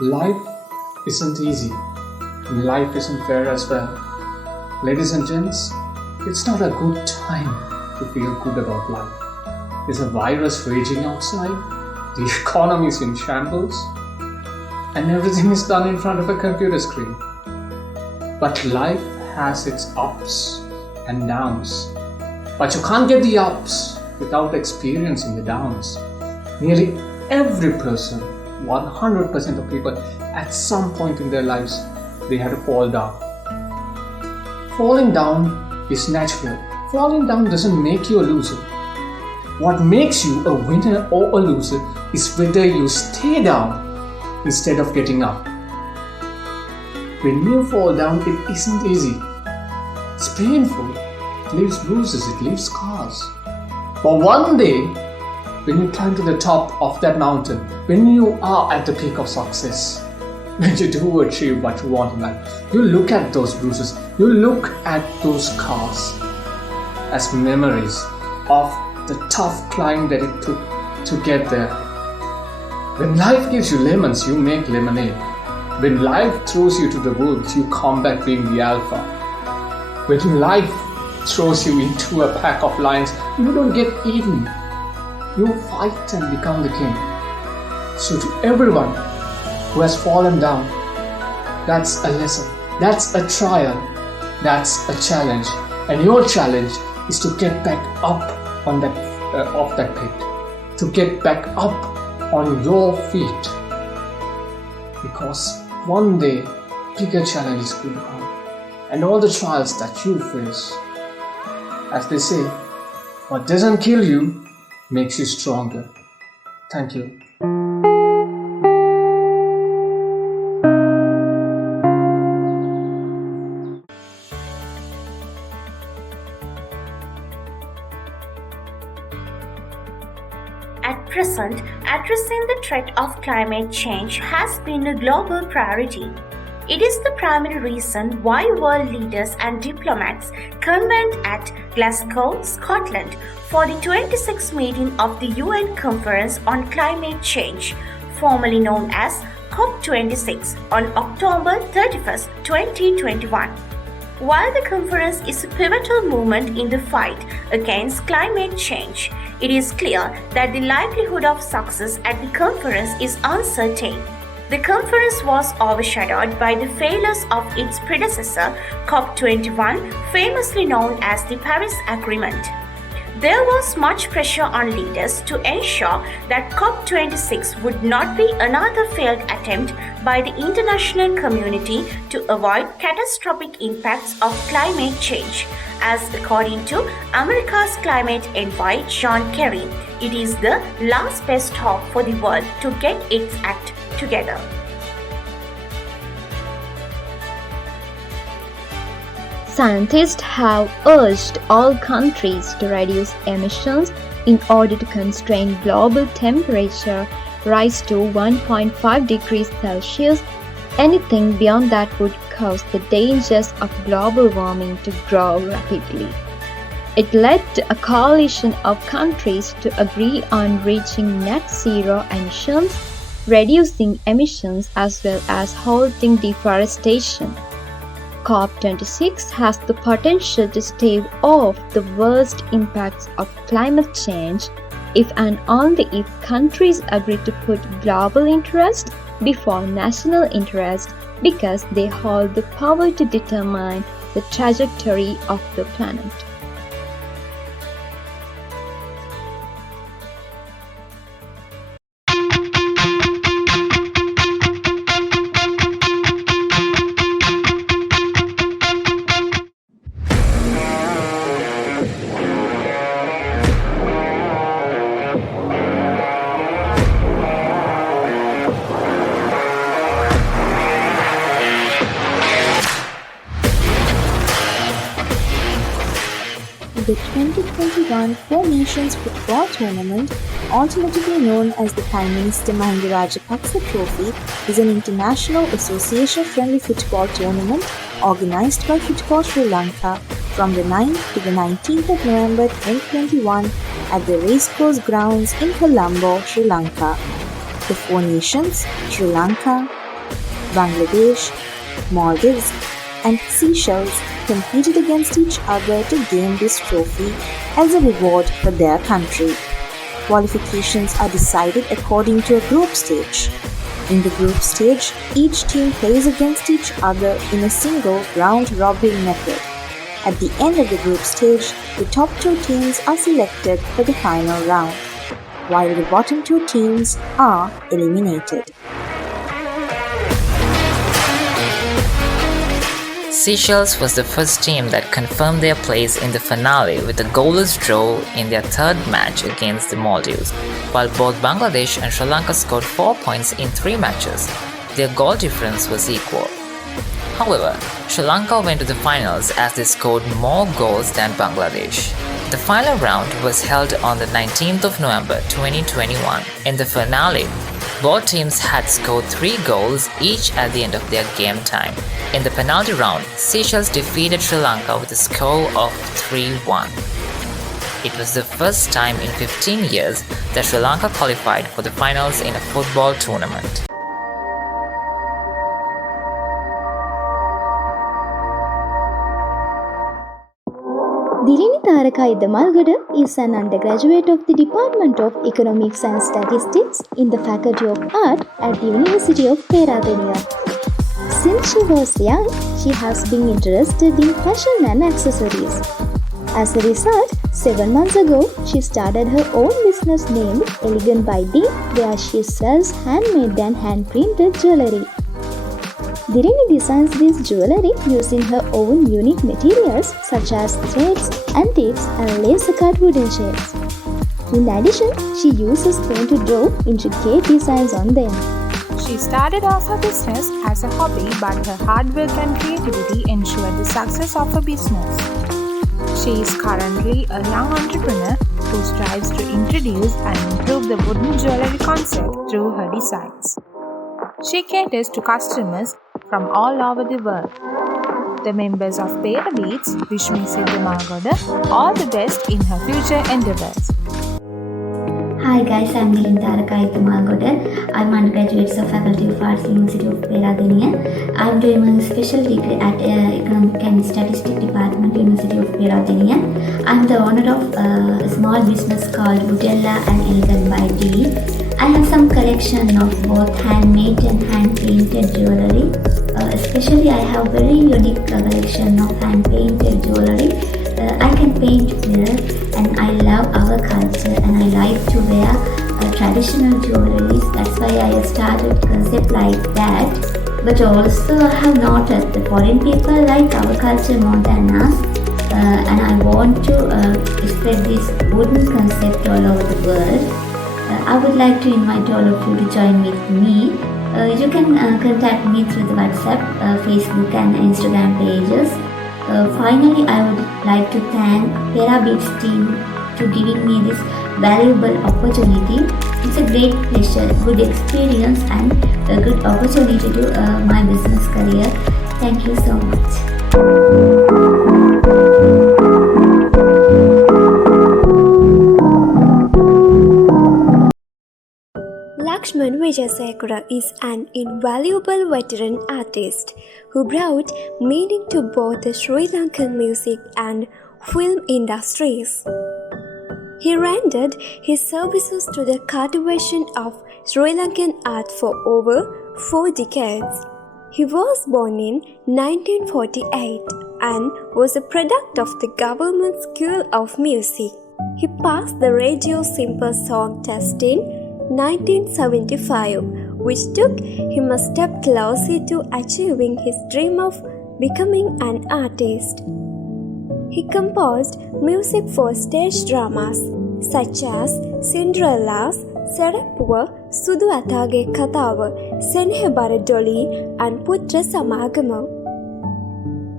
Life isn't easy. Life isn't fair as well. Ladies and gents, it's not a good time to feel good about life. There's a virus raging outside, the economy is in shambles, and everything is done in front of a computer screen. But life has its ups and downs. But you can't get the ups without experiencing the downs. Nearly every person, 100% of people, at some point in their lives, they had to fall down. Falling down is natural. Falling down doesn't make you a loser. What makes you a winner or a loser is whether you stay down instead of getting up. When you fall down, it isn't easy. It's painful. It leaves bruises, it leaves scars. But one day, when you climb to the top of that mountain, when you are at the peak of success, when you do achieve what you want in life, you look at those bruises, you look at those scars as memories of the tough climb that it took to get there. When life gives you lemons, you make lemonade. When life throws you to the wolves, you come back being the alpha. When life throws you into a pack of lions, you don't get eaten. You fight and become the king. So to everyone who has fallen down, that's a lesson, that's a trial, that's a challenge. And your challenge is to get back up on that off that pit, to get back up on your feet. Because one day, bigger challenges will come. And all the trials that you face, as they say, what doesn't kill you makes you stronger. Thank you. At present, addressing the threat of climate change has been a global priority. It is the primary reason why world leaders and diplomats convened at Glasgow, Scotland for the 26th meeting of the UN Conference on Climate Change, formerly known as COP26, on October 31, 2021. While the conference is a pivotal moment in the fight against climate change, it is clear that the likelihood of success at the conference is uncertain. The conference was overshadowed by the failures of its predecessor, COP21, famously known as the Paris Agreement. There was much pressure on leaders to ensure that COP26 would not be another failed attempt by the international community to avoid catastrophic impacts of climate change. As according to America's climate envoy John Kerry, it is the last best hope for the world to get its act together. Scientists have urged all countries to reduce emissions in order to constrain global temperature rise to 1.5 degrees Celsius. Anything beyond that would cause the dangers of global warming to grow rapidly. It led to a coalition of countries to agree on reaching net zero emissions, reducing emissions as well as halting deforestation. COP26 has the potential to stave off the worst impacts of climate change if and only if countries agree to put global interest before national interest, because they hold the power to determine the trajectory of the planet. the 2021 Four Nations Football Tournament, alternatively known as the Prime Minister Mahinda Rajapaksa Trophy, is an international association-friendly football tournament organised by Football Sri Lanka from the 9th to the 19th of November 2021 at the Racecourse Grounds in Colombo, Sri Lanka. The Four Nations, Sri Lanka, Bangladesh, Maldives and Seychelles competed against each other to gain this trophy as a reward for their country. Qualifications are decided according to a group stage. In the group stage, each team plays against each other in a single round-robin method. At the end of the group stage, the top two teams are selected for the final round, while the bottom two teams are eliminated. Seychelles was the first team that confirmed their place in the finale with a goalless draw in their third match against the Maldives. While both Bangladesh and Sri Lanka scored 4 points in 3 matches, their goal difference was equal. However, Sri Lanka went to the finals as they scored more goals than Bangladesh. The final round was held on the 19th of November 2021. In the finale, both teams had scored 3 goals each at the end of their game time. In the penalty round, Seychelles defeated Sri Lanka with a score of 3-1. It was the first time in 15 years that Sri Lanka qualified for the finals in a football tournament. Dilini Taraka Idamalgada is an undergraduate of the Department of Economics and Statistics in the Faculty of Art at the University of Peradeniya. Since she was young, she has been interested in fashion and accessories. As a result, 7 months ago, she started her own business named Elegant by D, where she sells handmade and hand-printed jewellery. Dirini designs this jewellery using her own unique materials such as threads, antiques and laser-cut wooden shapes. In addition, she uses paint to draw intricate designs on them. She started off her business as a hobby, but her hard work and creativity ensured the success of her business. She is currently a young entrepreneur who strives to introduce and improve the wooden jewellery concept through her designs. She caters to customers from all over the world. The members of Perabeats wish Ms. Idamalgada all the best in her future endeavours. Hi guys, I'm Dilini Taraka Idamalgada. I'm undergraduate of Faculty of Arts, University of Peradeniya. I'm doing a special degree at Economic and Statistics Department, University of Peradeniya. I'm the owner of a small business called Optimist and Elegant by D. I have some collection of both handmade and hand-painted jewellery. Especially I have very unique collection of hand-painted jewellery. I can paint well and I love our culture and I like to wear traditional jewellery. That's why I started concept like that. But also I have noticed the foreign people like our culture more than us. And I want to spread this wooden concept all over the world. I would like to invite all of you to join with me. You can contact me through the WhatsApp, Facebook and Instagram pages. Finally, I would like to thank Perabeats team to giving me this valuable opportunity. It's a great pleasure, good experience and a good opportunity to my business career. Thank you so much. Lakshman Wijayasekara is an invaluable veteran artist who brought meaning to both the Sri Lankan music and film industries. He rendered his services to the cultivation of Sri Lankan art for over 4 decades. He was born in 1948 and was a product of the Government School of Music. He passed the Radio Simple Song Test in 1975, which took him a step closer to achieving his dream of becoming an artist. He composed music for stage dramas such as Cinderella's Serappuwa, Sudu Atage Kathawa, Senhe Baradoli and Putra Samagama.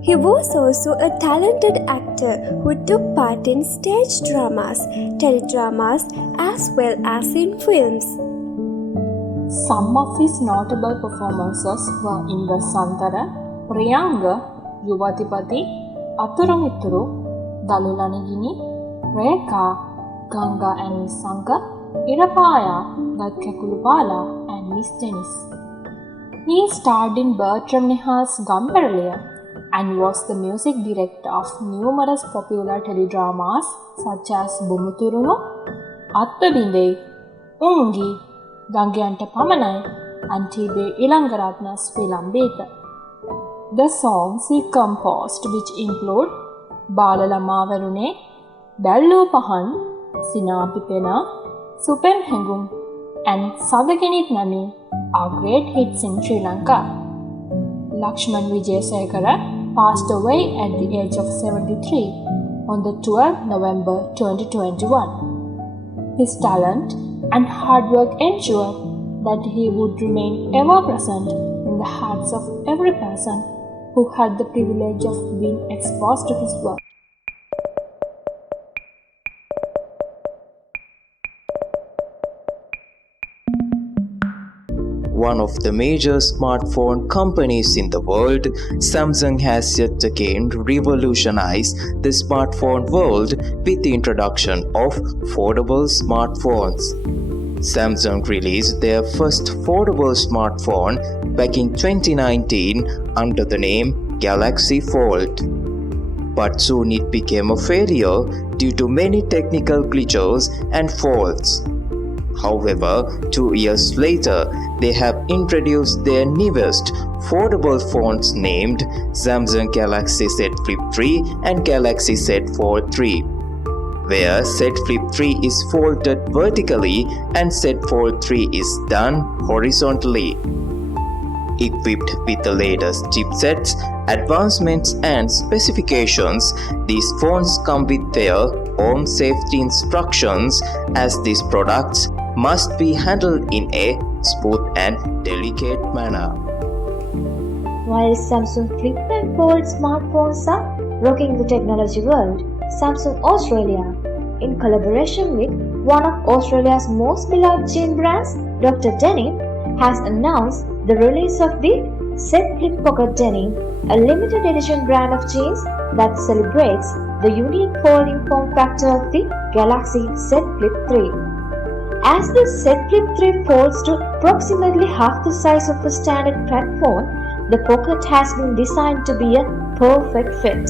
He was also a talented actor who took part in stage dramas, teledramas, as well as in films. Some of his notable performances were in Vasantara, Priyanga, Yuvatipati, Athuramithuru, Dalulanagini, Reka, Ganga and Miss Sanka, Irapaya, Gatkakulupala and Miss Dennis. He starred in Bertram Nehal's Gambaraliya and was the music director of numerous popular teledramas such as Bumuturunu, Attabinde, Ungi, Gangayanta Pamanai, and Tibe Ilangaratna's Vilambeta. The songs he composed, which include Balalama Varune, Dallu Pahan, Sinapipena, Supen Hengum, and Sadagenit Nani, are great hits in Sri Lanka. Lakshman Wijayasekara passed away at the age of 73 on the 12th November 2021. His talent and hard work ensured that he would remain ever present in the hearts of every person who had the privilege of being exposed to his work. One of the major smartphone companies in the world, Samsung has yet again revolutionized the smartphone world with the introduction of foldable smartphones. Samsung released their first foldable smartphone back in 2019 under the name Galaxy Fold. But soon it became a failure due to many technical glitches and faults. However, 2 years later, they have introduced their newest foldable phones named Samsung Galaxy Z Flip 3 and Galaxy Z Fold 3, where Z Flip 3 is folded vertically and Z Fold 3 is done horizontally. Equipped with the latest chipsets, advancements and specifications, these phones come with their own safety instructions, as these products must be handled in a smooth and delicate manner. While Samsung Flip and Fold smartphones are rocking the technology world, Samsung Australia, in collaboration with one of Australia's most beloved jean brands, Dr. Denim, has announced the release of the Z Flip Pocket Denim, a limited edition brand of jeans that celebrates the unique folding form factor of the Galaxy Z Flip 3. As the Z Flip 3 folds to approximately half the size of a standard flat phone, the pocket has been designed to be a perfect fit.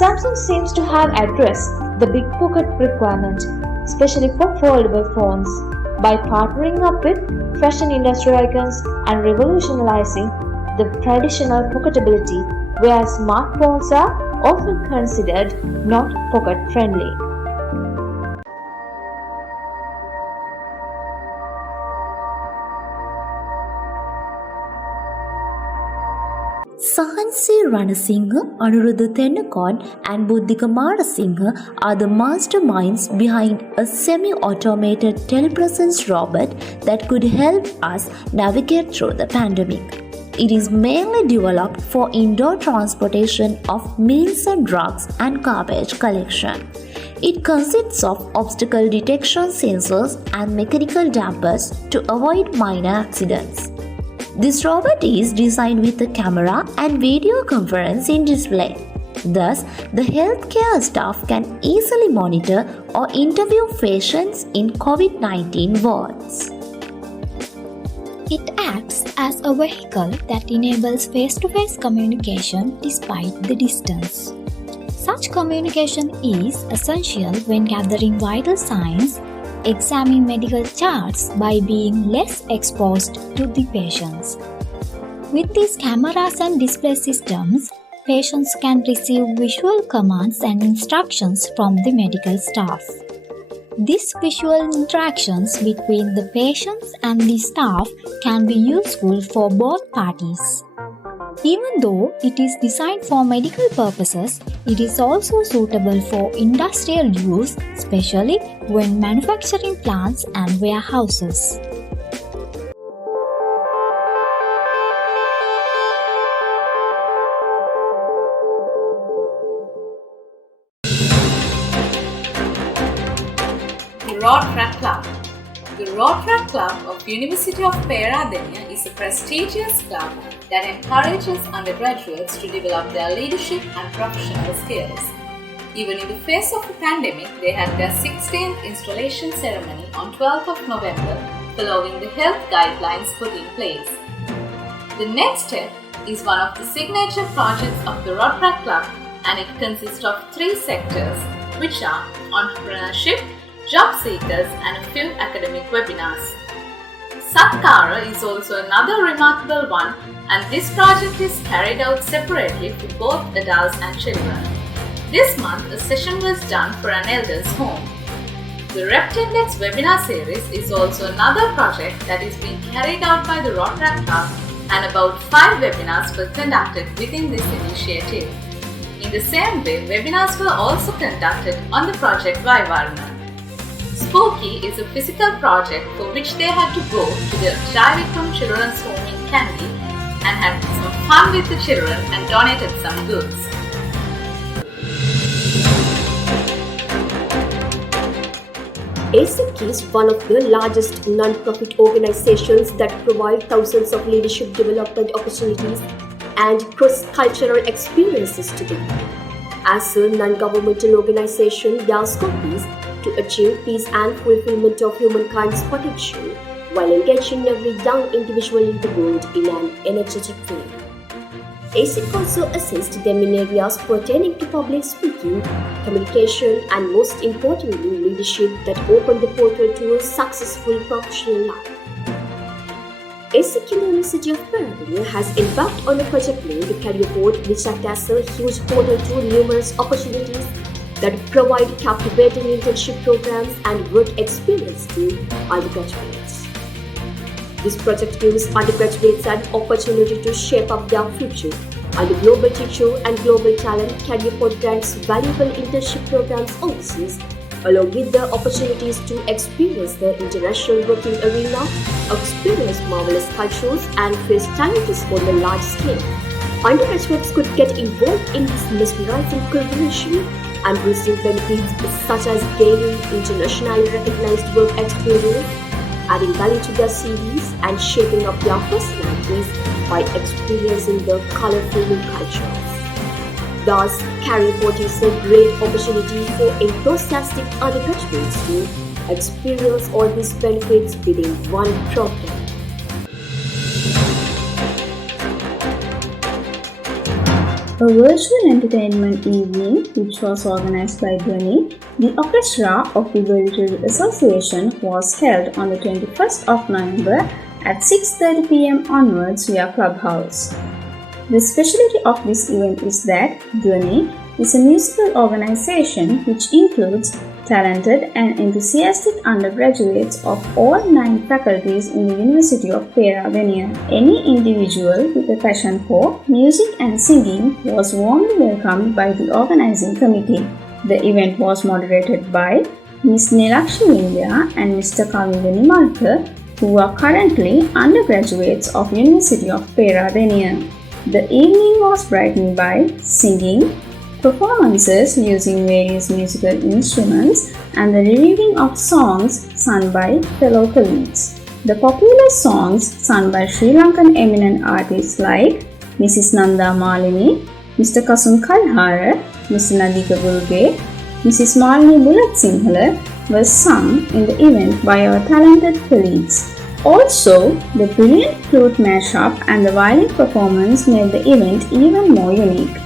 Samsung seems to have addressed the big pocket requirement, especially for foldable phones, by partnering up with fashion industry icons and revolutionizing the traditional pocketability, where smartphones are often considered not pocket-friendly. Sahansi Ranasinghe, Anuruddha Tennakoon and Buddhika Marasinghe are the masterminds behind a semi-automated telepresence robot that could help us navigate through the pandemic. It is mainly developed for indoor transportation of meals and drugs and garbage collection. It consists of obstacle detection sensors and mechanical dampers to avoid minor accidents. This robot is designed with a camera and video conferencing display. Thus, the healthcare staff can easily monitor or interview patients in COVID-19 wards. It acts as a vehicle that enables face-to-face communication despite the distance. Such communication is essential when gathering vital signs, examining medical charts by being less exposed to the patients. With these cameras and display systems, patients can receive visual commands and instructions from the medical staff. These visual interactions between the patients and the staff can be useful for both parties. Even though it is designed for medical purposes, it is also suitable for industrial use, especially when manufacturing plants and warehouses. Road Track Club. The Road Track Club of University of Peradeniya is a prestigious club that encourages undergraduates to develop their leadership and professional skills. Even in the face of the pandemic, they had their 16th installation ceremony on 12th of November, following the health guidelines put in place. The next step is one of the signature projects of the Road Track Club, and it consists of 3 sectors, which are entrepreneurship, job seekers, and a few academic webinars. Satkara is also another remarkable one, and this project is carried out separately for both adults and children. This month, a session was done for an elder's home. The ReptIndex webinar series is also another project that is being carried out by the Road Track Club, and about 5 webinars were conducted within this initiative. In the same way, webinars were also conducted on the project Vivarna. Spooky is a physical project for which they had to go to the Jaivikam Children's Home in Kandy and had some fun with the children and donated some goods. ASIC is one of the largest non-profit organizations that provide thousands of leadership development opportunities and cross-cultural experiences to them. As a non-governmental organization, their scope is to achieve peace and fulfillment of humankind's potential while engaging every young individual in the world in an energetic way. ASIC also assists them in areas pertaining to public speaking, communication, and most importantly, leadership that open the portal to a successful professional life. ASIC University of Peradeniya has embarked on a project named Career Board, which acts as a huge portal to numerous opportunities that provide captivating internship programs and work experience to undergraduates. This project gives undergraduates an opportunity to shape up their future. Under Global Teacher and Global Talent, Career Board grants valuable internship programs overseas, along with the opportunities to experience the international working arena, experience marvelous cultures, and face challenges on a large scale. Undergraduates could get involved in this mesmerizing collaboration and receive benefits such as gaining internationally recognized work experience, adding value to their CVs, and shaping up their personalities by experiencing the colorful new cultures. Thus, Career Board is a great opportunity for enthusiastic undergraduates to experience all these benefits within one program. A virtual entertainment evening, which was organized by Dhwani, the orchestra of the World Association, was held on the 21st of November at 6:30 p.m. onwards via Clubhouse. The specialty of this event is that Dhwani is a musical organization which includes talented and enthusiastic undergraduates of all 9 faculties in the University of Peradeniya. Any individual with a passion for music and singing was warmly welcomed by the organizing committee. The event was moderated by Ms. Nilakshi India and Mr. Kavindani Malka, who are currently undergraduates of University of Peradeniya. The evening was brightened by singing, performances using various musical instruments, and the reviewing of songs sung by fellow colleagues. The popular songs sung by Sri Lankan eminent artists like Mrs. Nanda Malini, Mr. Kasum Kalhara, Mr. Nadika Bulge, Mrs. Malini Bulat Sinhala were sung in the event by our talented colleagues. Also, the brilliant flute mashup and the violin performance made the event even more unique.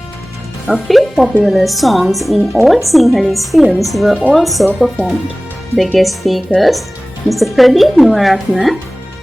A few popular songs in all Sinhalese films were also performed. The guest speakers, Mr. Pradeep Nuwaratna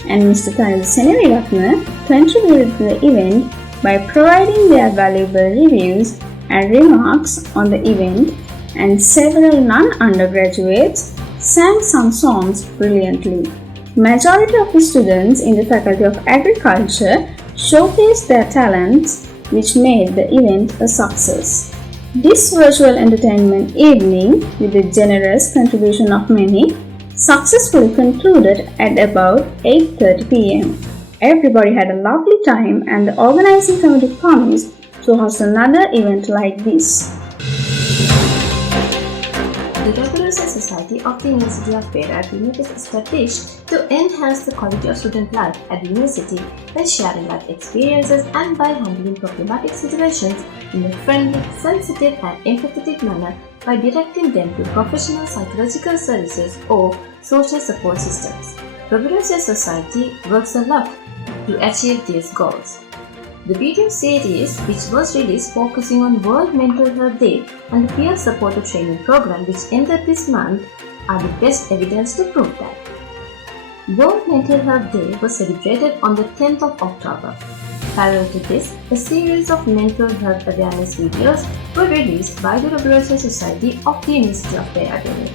and Mr. Tanil Seneriratna, contributed to the event by providing their valuable reviews and remarks on the event, and several non-undergraduates sang some songs brilliantly. Majority of the students in the Faculty of Agriculture showcased their talents, which made the event a success. This virtual entertainment evening, with the generous contribution of many, successfully concluded at about 8:30 p.m. Everybody had a lovely time, and the organizing committee promised to host another event like this. The Revolution Society of the University of Peradeniya is established to enhance the quality of student life at the university by sharing life experiences and by handling problematic situations in a friendly, sensitive and empathetic manner by directing them to professional psychological services or social support systems. Revolution Society works a lot to achieve these goals. The video series, which was released focusing on World Mental Health Day and the peer supported training program which ended this month, are the best evidence to prove that. World Mental Health Day was celebrated on the 10th of October. Parallel to this, a series of mental health awareness videos were released by the Revolution Society of the University of Peradeniya.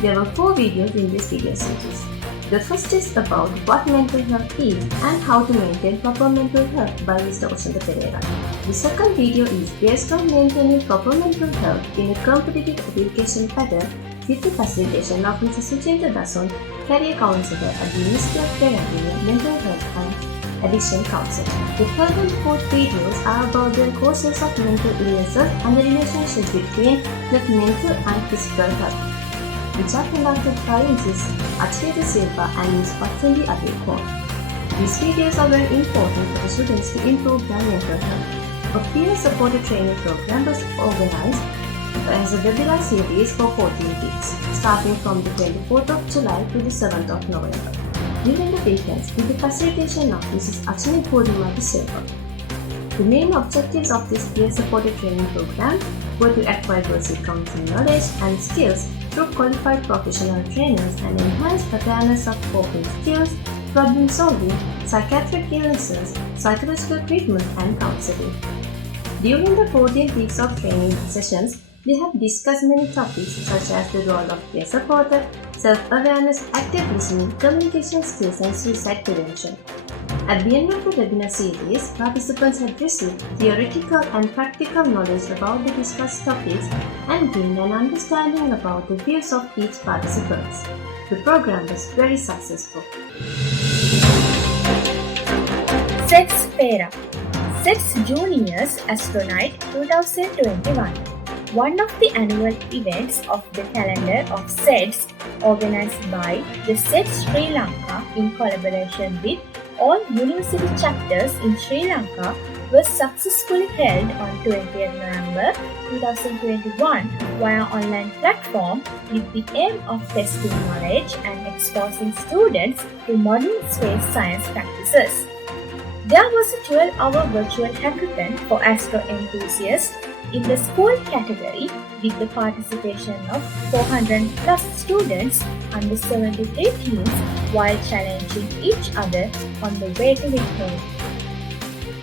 There were 4 videos in this video series. The first is about what mental health is and how to maintain proper mental health by Mr. Osunda Pereira. The second video is based on maintaining proper mental health in a competitive education pattern with the facilitation of Mr. Suchinta Dasun, career counselor at the University of Peradeniya Mental Health and Addiction Council. The third and fourth videos are about the causes of mental illnesses and the relationship between the mental and physical health, which are conducted by Mrs. Acheta Silva and Ms. Patsundi Adekon. These videos are very important for the students to improve their mental health. A peer-supported training program was organized as a webinar series for 14 weeks, starting from the 24th of July to the 7th of November, during the weekends with the facilitation of Mrs. Achini Purnima Silva. The main objectives of this peer-supported training program were to acquire basic counseling knowledge and skills through qualified professional trainers and enhance awareness of coping skills, problem solving, psychiatric illnesses, psychological treatment and counseling. During the 14 weeks of training sessions, we have discussed many topics such as the role of peer supporter, self-awareness, active listening, communication skills and suicide prevention. At the end of the webinar series, participants had received theoretical and practical knowledge about the discussed topics and gained an understanding about the views of each participant. The program was very successful. SETS Para SETS Juniors Astronaut 2021. One of the annual events of the calendar of SETS organized by the SETS Sri Lanka in collaboration with all university chapters in Sri Lanka was successfully held on 20th November 2021 via online platform with the aim of testing knowledge and exposing students to modern space science practices. There was a 12-hour virtual hackathon for astro enthusiasts in the school category with the participation of 400 plus students under 73 teams while challenging each other on the way to victory.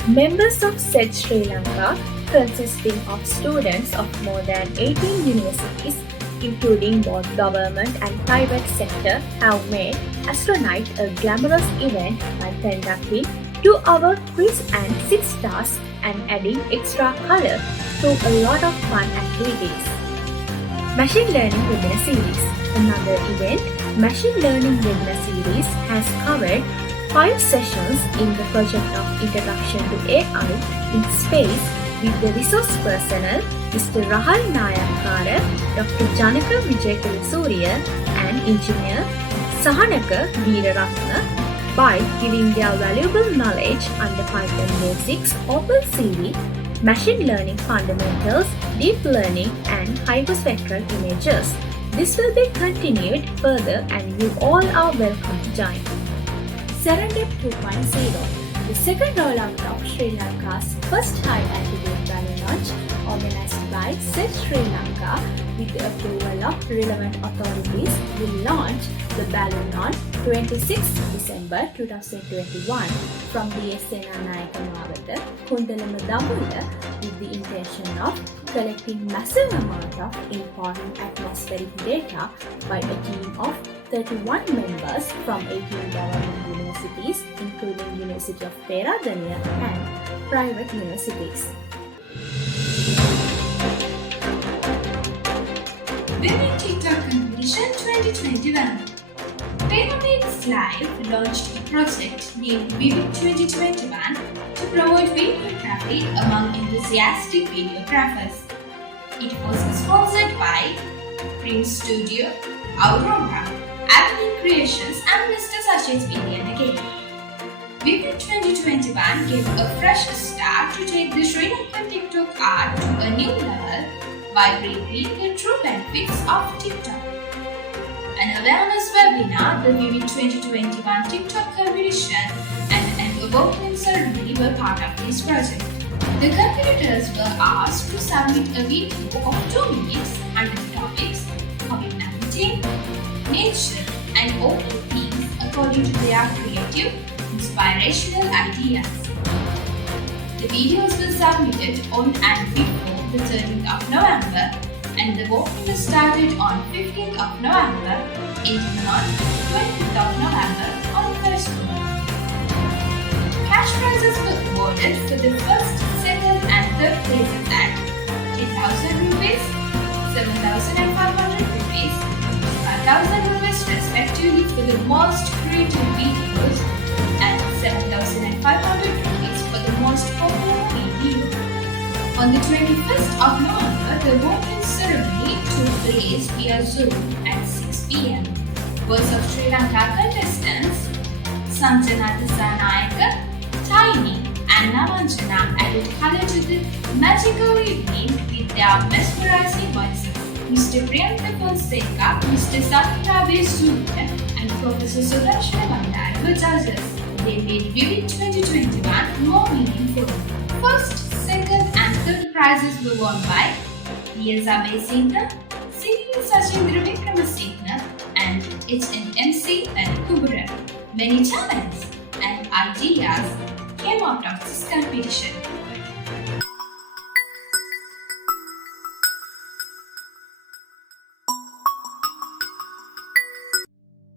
Members of SETS Sri Lanka, consisting of students of more than 18 universities, including both government and private sector, have made Astronaut a glamorous event by conducting 2-hour quiz and 6 tasks and adding extra color through a lot of fun activities. Machine Learning Webinar Series. Another event, Machine Learning Webinar Series has covered 5 sessions in the project of Introduction to AI in Space with the resource personnel Mr. Rahal Nayakara, Dr. Janaka Vijayakulasuriya and Engineer Sahanaka Veeraratna by giving their valuable knowledge under Python Basics, OpenCV, Machine Learning Fundamentals, Deep Learning and Hyperspectral Images. This will be continued further and you all are welcome to join. Serendip 2.0, the second rollout of Sri Lanka's first high-altitude balloon launch, organized by SETS Sri Lanka with the approval of relevant authorities, will launch the balloon on 26 December 2021 from the Senanayaka Mawata, Kundalama Damula with the intention of collecting massive amount of important atmospheric data by a team of 31 members from 18 government universities, including University of Peradeniya and private universities. Women TikTok Competition 2021. Perabeats Live launched a project named Vivid 2021 to promote videography among enthusiastic videographers. It was sponsored by Print Studio, Aurora, Avenue Creations, and Mr. Sachit's Indian again. Vivid 2021 gave a fresh start to take the Sri Lankan TikTok art to a new level by revealing the true benefits of TikTok. An awareness webinar, the Vivid 2021 TikTok competition, and an award ceremony were part of this project. The competitors were asked to submit a video of 2 minutes under the topics COVID-19, nature, and all themes according to their creative, inspirational ideas. The videos were submitted on and before the 13th of November, and the voting started on 15th of November, ending on 20th of November on Facebook. Cash prizes were awarded for the first, second, and third places at 10,000 rupees, 7,500 rupees, 5,000 rupees respectively for the most creative videos, and 7,500 rupees for the most popular video. On the 21st of November, the voting ceremony took place via Zoom at 6 p.m. Voice of Sri Lanka contestants Sanjana Dasanayaka, Tiny, and Namanjana added color to the magical evening with their mesmerizing voices. Mr. Priyanka Fonseca, Mr. Satyrabe Surya, and Professor Sudarshana Bandar were judges. They made Vivid 2021 more meaningful. First, second, and third prizes were won by Yazabe Singha, singing Sachindra Vikramasinghe, and HNMC and Kubra. Many talents and ideas came out of this competition.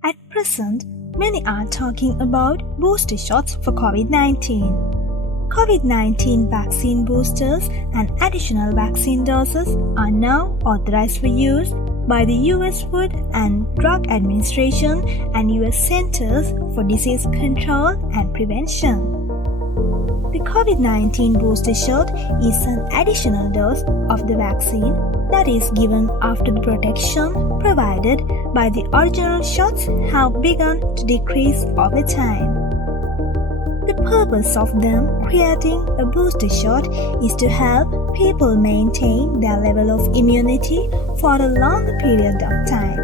At present, many are talking about booster shots for COVID-19. COVID-19 vaccine boosters and additional vaccine doses are now authorized for use by the U.S. Food and Drug Administration and U.S. Centers for Disease Control and Prevention. The COVID-19 booster shot is an additional dose of the vaccine that is given after the protection provided by the original shots have begun to decrease over time. The purpose of them creating a booster shot is to help people maintain their level of immunity for a longer period of time.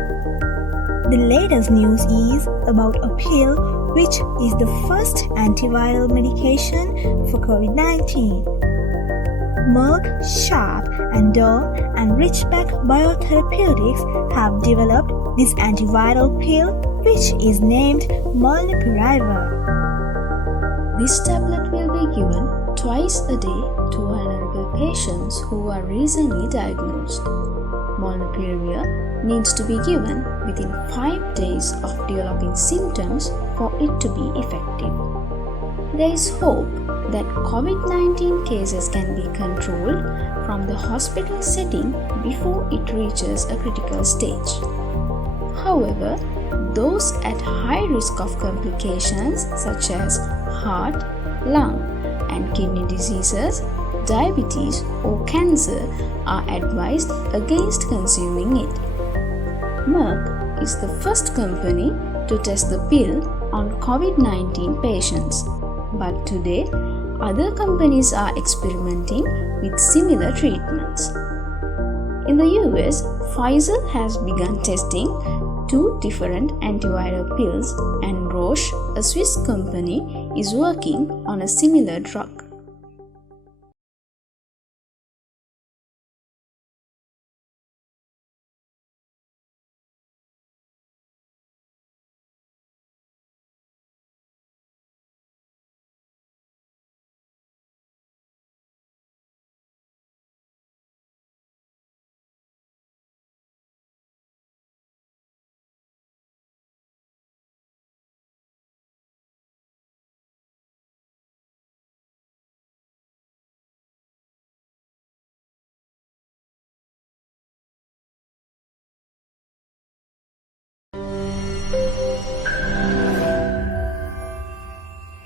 The latest news is about a pill which is the first antiviral medication for COVID-19. Merck, Sharp, and Doe and Ridgeback Biotherapeutics have developed this antiviral pill which is named Molnupiravir. This tablet will be given twice a day to vulnerable patients who are recently diagnosed. Molnupiravir needs to be given within 5 days of developing symptoms for it to be effective. There is hope that COVID-19 cases can be controlled from the hospital setting before it reaches a critical stage. However, those at high risk of complications such as heart, lung, and kidney diseases, diabetes, or cancer are advised against consuming it. Merck is the first company to test the pill on COVID-19 patients, but today other companies are experimenting with similar treatments. In the US, Pfizer has begun testing 2 different antiviral pills, and Roche, a Swiss company, is working on a similar drug.